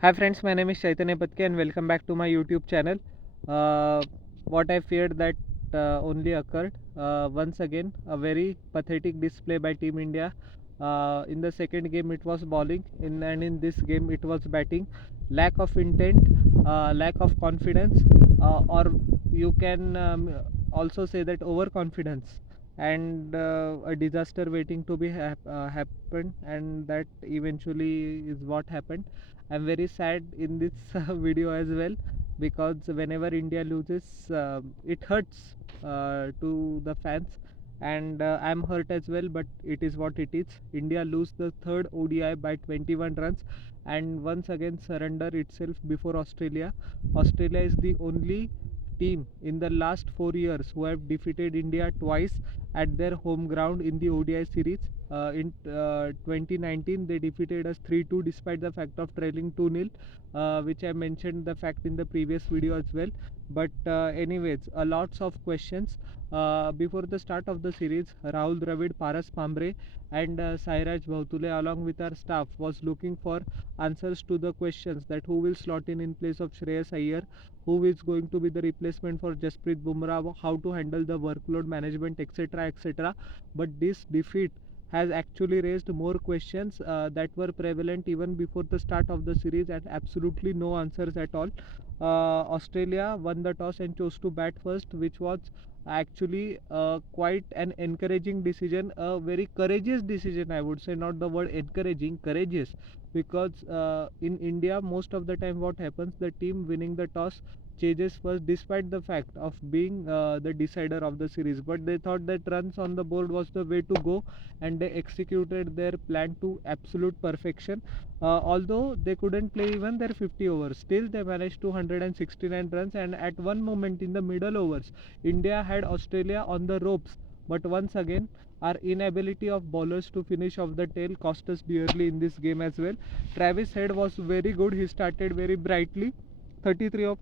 Hi friends, my name is Chaitanya Patki and welcome back to my YouTube channel. What I feared that only occurred. Once again, a very pathetic display by Team India. In the second game it was bowling, and in this game it was batting. Lack of intent, lack of confidence, or you can also say that overconfidence, and a disaster waiting to be happened, and that eventually is what happened. I'm very sad in this video as well, because whenever India loses, it hurts to the fans, and I'm hurt as well, but it is what it is. India lose the third ODI by 21 runs and once again surrender itself before Australia. Australia is the only team in the last 4 years who have defeated India twice at their home ground in the ODI series. In 2019 they defeated us 3-2 despite the fact of trailing 2-0, which I mentioned the fact in the previous video as well. But anyways, lots of questions. Before the start of the series, Rahul Dravid, Paras Pambre and Sairaj Bhautule along with our staff was looking for answers to the questions that who will slot in place of Shreyas Iyer, who is going to be the replacement for Jasprit Bumrah, how to handle the workload management, etc., etc. But this defeat has actually raised more questions that were prevalent even before the start of the series, and absolutely no answers at all. Australia won the toss and chose to bat first, which was actually quite an encouraging decision, a very courageous decision, I would say, not the word encouraging, courageous, because in India most of the time what happens, the team winning the toss chases first despite the fact of being the decider of the series, but they thought that runs on the board was the way to go and they executed their plan to absolute perfection. Although they couldn't play even their 50 overs, still they managed 269 runs, and at one moment in the middle overs India had Australia on the ropes, but once again our inability of bowlers to finish off the tail cost us dearly in this game as well. Travis Head was very good, he started very brightly, 33 of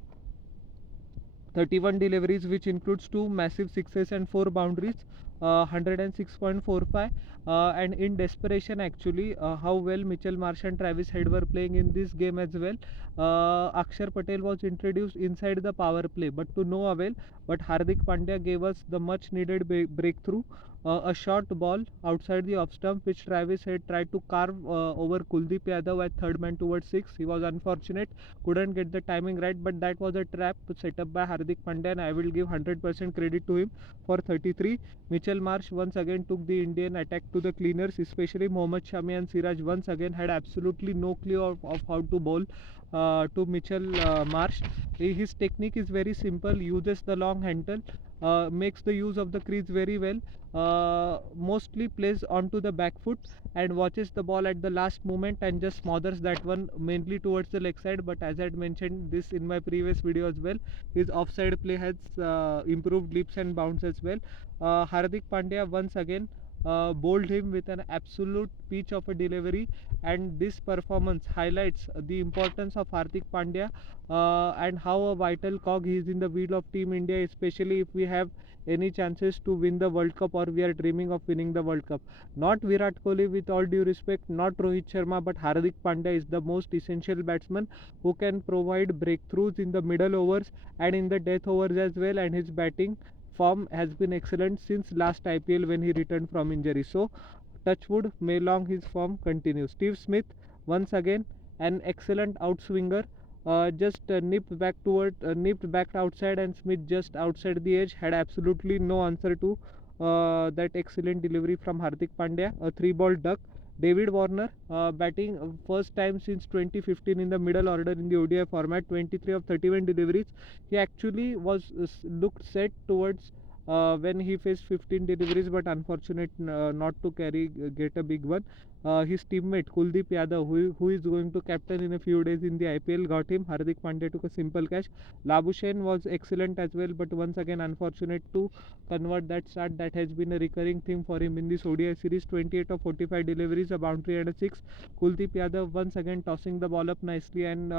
31 deliveries, which includes 2 massive sixes and 4 boundaries, 106.45, and in desperation actually, how well Mitchell Marsh and Travis Head were playing in this game as well. Akshar Patel was introduced inside the power play, but to no avail. But Hardik Pandya gave us the much needed breakthrough. A short ball outside the off stump, which Travis Head tried to carve over Kuldeep Yadav at third man towards 6. He was unfortunate, couldn't get the timing right, but that was a trap set up by Hardik Pandya, and I will give 100% credit to him for 33. Mitchell Marsh once again took the Indian attack to the cleaners, especially Mohammad Shami and Siraj once again had absolutely no clue of how to bowl to Mitchell Marsh. His technique is very simple, uses the long handle, makes the use of the crease very well, mostly plays onto the back foot and watches the ball at the last moment and just smothers that one mainly towards the leg side. But as I had mentioned this in my previous video as well, his offside play has improved leaps and bounds as well. Hardik Pandya once again bowled him with an absolute pitch of a delivery, and this performance highlights the importance of Hardik Pandya and how a vital cog he is in the wheel of Team India, especially if we have any chances to win the World Cup, or we are dreaming of winning the World Cup. Not Virat Kohli, with all due respect, not Rohit Sharma, but Hardik Pandya is the most essential batsman who can provide breakthroughs in the middle overs and in the death overs as well, and his batting form has been excellent since last IPL when he returned from injury. So touchwood, may long his form continue. Steve Smith once again an excellent outswinger, just nipped back outside, and Smith just outside the edge had absolutely no answer to that excellent delivery from Hardik Pandya. A 3-ball duck. David Warner batting first time since 2015 in the middle order in the ODI format, 23 of 31 deliveries. He actually was looked set towards when he faced 15 deliveries, but unfortunate not to get a big one. His teammate Kuldeep Yadav, who is going to captain in a few days in the IPL, got him. Hardik Pandya took a simple catch. Labuschagne was excellent as well, but once again unfortunate to convert that start. That has been a recurring theme for him in this ODI series. 28 of 45 deliveries, a boundary and a 6. Kuldeep Yadav once again tossing the ball up nicely, and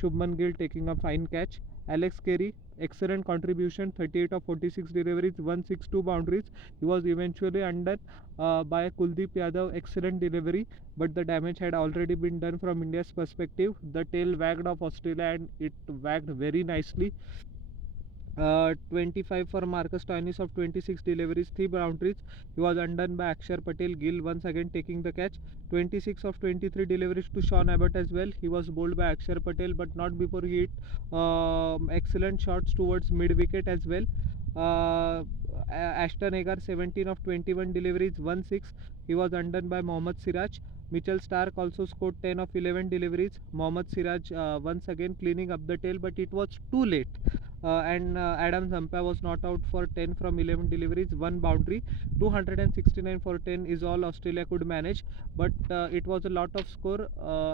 Shubman Gill taking a fine catch. Alex Carey excellent contribution, 38 of 46 deliveries, 162 boundaries. He was eventually undone by Kuldeep Yadav. Excellent delivery, but the damage had already been done from India's perspective. The tail wagged of Australia and it wagged very nicely. 25 for Marcus Stoinis of 26 deliveries, 3 boundaries. He was undone by Akshar Patel. Gill once again taking the catch. 26 of 23 deliveries to Sean Abbott as well. He was bowled by Akshar Patel, but not before he hit excellent shots towards mid wicket as well. Ashton Agar 17 of 21 deliveries, 1-6. He was undone by Mohammad Siraj. Mitchell Stark also scored 10 of 11 deliveries. Mohammad Siraj once again cleaning up the tail, but it was too late. And Adam ZAMPA was not out for 10 from 11 deliveries, 1 boundary. 269 for 10 is all Australia could manage, but it was a lot of score,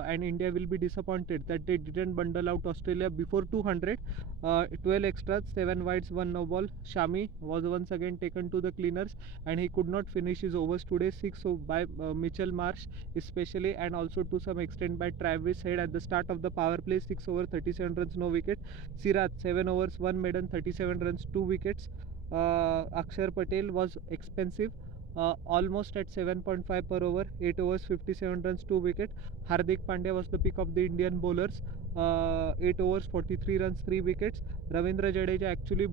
and India will be disappointed that they didn't bundle out Australia before 200. 12 extras, 7 wides, 1 no ball. Shami was once again taken to the cleaners, and he could not finish his overs today. 6 by Mitchell Marsh especially, and also to some extent by Travis Head at the start of the power play. 6 over 37 runs, no wicket. Siraj 7 overs, 1 maiden, 37 runs, 2 wickets. Akshar Patel was expensive, almost at 7.5 per over, 8 overs, 57 runs, 2 wicket. Hardik Pandya was the pick of the Indian bowlers, 8 overs, 43 runs, 3 wickets. Ravindra Jadeja actually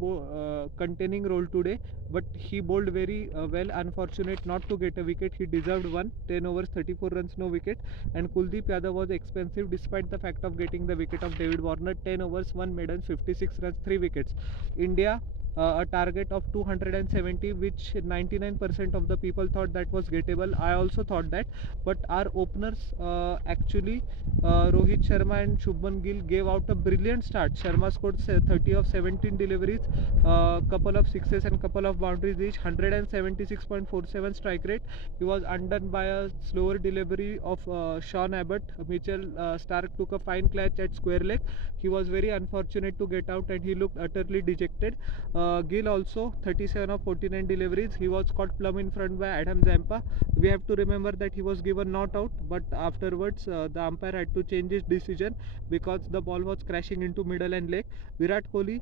containing role today, but he bowled very well. Unfortunate not to get a wicket. He deserved one. 10 overs, 34 runs, no wicket. And Kuldeep Yadav was expensive despite the fact of getting the wicket of David Warner. 10 overs, 1 maiden, 56 runs, 3 wickets. India a target of 270, which 99% of the people thought that was gettable. I also thought that, but our openers actually Rohit Sharma and Shubman Gill gave out a brilliant start. Sharma scored 30 of 17 deliveries, couple of sixes and couple of boundaries each, 176.47 strike rate. He was undone by a slower delivery of Sean Abbott. Mitchell Stark took a fine catch at square leg. He was very unfortunate to get out, and he looked utterly dejected. Gill also 37 of 49 deliveries. He was caught plumb in front by Adam ZAMPA. We have to remember that he was given not out, but afterwards the umpire had to change his decision because the ball was crashing into middle and leg. Virat Kohli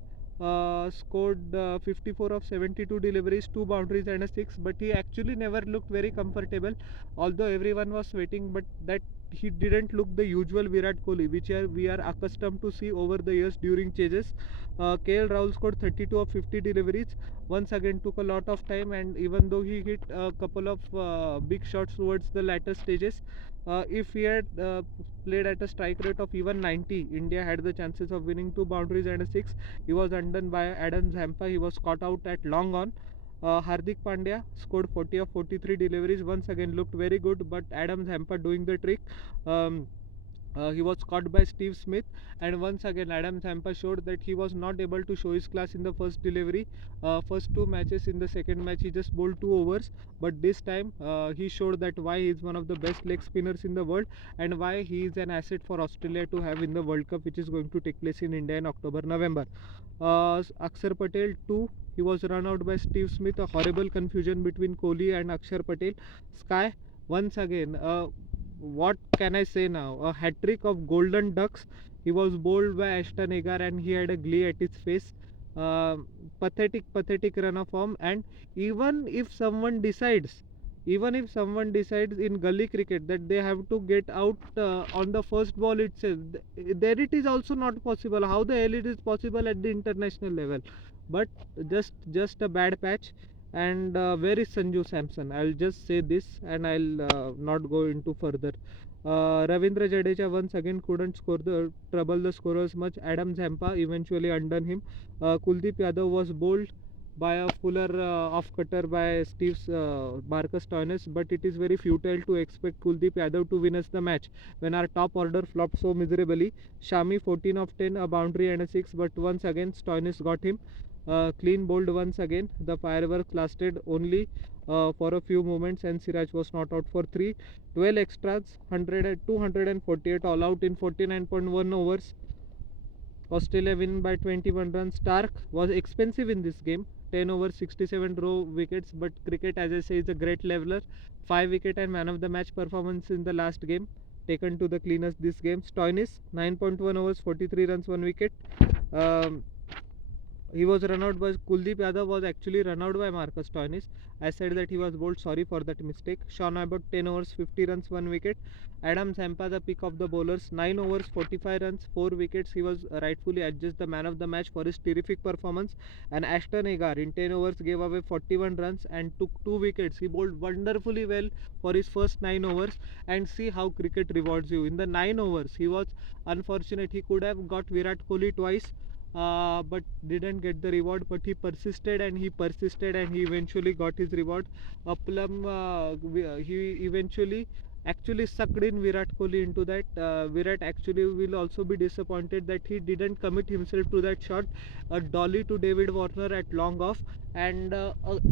scored 54 of 72 deliveries, 2 boundaries and a 6, but he actually never looked very comfortable, although everyone was sweating, but that he didn't look the usual Virat Kohli which we are accustomed to see over the years during chases. KL Rahul scored 32 of 50 deliveries, once again took a lot of time, and even though he hit a couple of big shots towards the latter stages, if he had played at a strike rate of even 90, India had the chances of winning 2 boundaries and a 6. He was undone by Adam ZAMPA. He was caught out at long on. Hardik Pandya scored 40 of 43 deliveries, once again looked very good, but Adam ZAMPA doing the trick. He was caught by Steve Smith, and once again Adam ZAMPA showed that he was not able to show his class in the first delivery. First 2 matches, in the second match he just bowled 2 overs, but this time he showed that why he is one of the best leg spinners in the world, and why he is an asset for Australia to have in the World Cup, which is going to take place in India in October-November. Akshar Patel 2, he was run out by Steve Smith. A horrible confusion between Kohli and Akshar Patel. Sky once again, what can I say now, a hat-trick of golden ducks. He was bowled by Ashton Agar and he had a glee at his face. Pathetic run of form. And even if someone decides in gully cricket that they have to get out on the first ball itself, there it is also not possible. How the hell it is possible at the international level? But just a bad patch. And where is Sanju Samson? I'll just say this and I'll not go into further. Ravindra Jadeja once again couldn't trouble the scorers much. Adam ZAMPA eventually undone him. Kuldeep Yadav was bowled by a fuller off cutter by Marcus Stoinis, but it is very futile to expect Kuldeep Yadav to win us the match when our top order flopped so miserably. Shami 14 of 10, a boundary and a 6, but once again Stoinis got him. Clean bowled once again. The fireworks lasted only for a few moments, and Siraj was not out for 3. 12 extras, 248 all out in 49.1 overs. Australia win by 21 runs. Stark was expensive in this game. 10 overs, 67 raw wickets, but cricket, as I say, is a great leveler. 5 wicket and man of the match performance in the last game, taken to the cleaners this game. Stoinis 9.1 overs, 43 runs, 1 wicket. he was run out by Kuldeep Yadav was actually run out by Marcus Stoinis. I said that he was bowled, sorry for that mistake. Sean Abbott 10 overs 50 runs 1 wicket. Adam ZAMPA the pick of the bowlers, 9 overs 45 runs 4 wickets. He was rightfully adjudged the man of the match for his terrific performance. And Ashton Agar in 10 overs gave away 41 runs and took 2 wickets. He bowled wonderfully well for his first 9 overs, and see how cricket rewards you. In the 9 overs he was unfortunate. He could have got Virat Kohli twice, but didn't get the reward, but he persisted and he persisted and he eventually got his reward. He eventually actually sucked in Virat Kohli into that. Virat actually will also be disappointed that he didn't commit himself to that shot. A dolly to David Warner at long off, and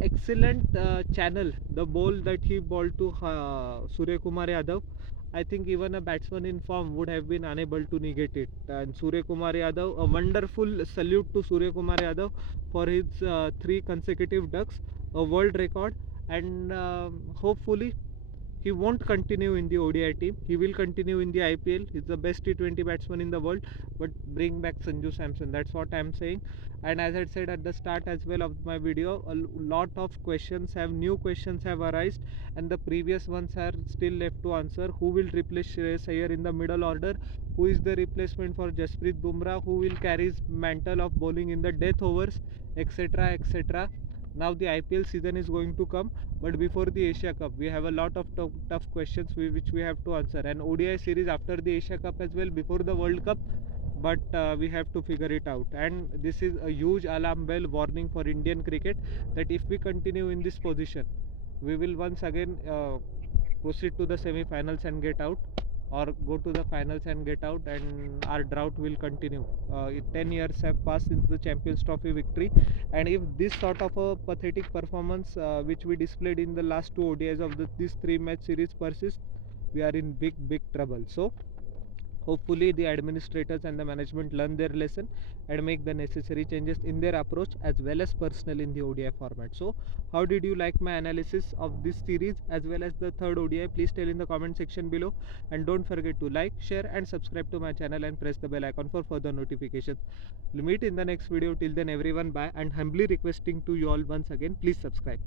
excellent channel, the ball that he bowled to Surya Kumar Yadav. I think even a batsman in form would have been unable to negate it. And Surya Kumar Yadav, a wonderful salute to Surya Kumar Yadav for his 3 consecutive ducks, a world record, and hopefully he won't continue in the ODI team. He will continue in the IPL. He's the best T20 batsman in the world, but bring back Sanju Samson. That's what I'm saying. And as I said at the start as well of my video, a lot of new questions have arisen, and the previous ones are still left to answer. Who will replace Shreyas Iyer in the middle order? Who is the replacement for Jasprit Bumrah? Who will carry his mantle of bowling in the death overs, etc., etc. Now the IPL season is going to come, but before the Asia Cup we have a lot of tough questions which we have to answer, and ODI series after the Asia Cup as well, before the World Cup, but we have to figure it out. And this is a huge alarm bell warning for Indian cricket, that if we continue in this position, we will once again proceed to the semi-finals and get out, or go to the finals and get out, and our drought will continue. 10 years have passed since the Champions Trophy victory, and if this sort of a pathetic performance which we displayed in the last 2 ODIs of this 3-match series persists, we are in big trouble. So hopefully the administrators and the management learn their lesson and make the necessary changes in their approach as well as personal in the ODI format. So how did you like my analysis of this series as well as the third ODI? Please tell in the comment section below, and don't forget to like, share and subscribe to my channel and press the bell icon for further notifications. We'll meet in the next video. Till then everyone, bye, and humbly requesting to you all once again, please subscribe.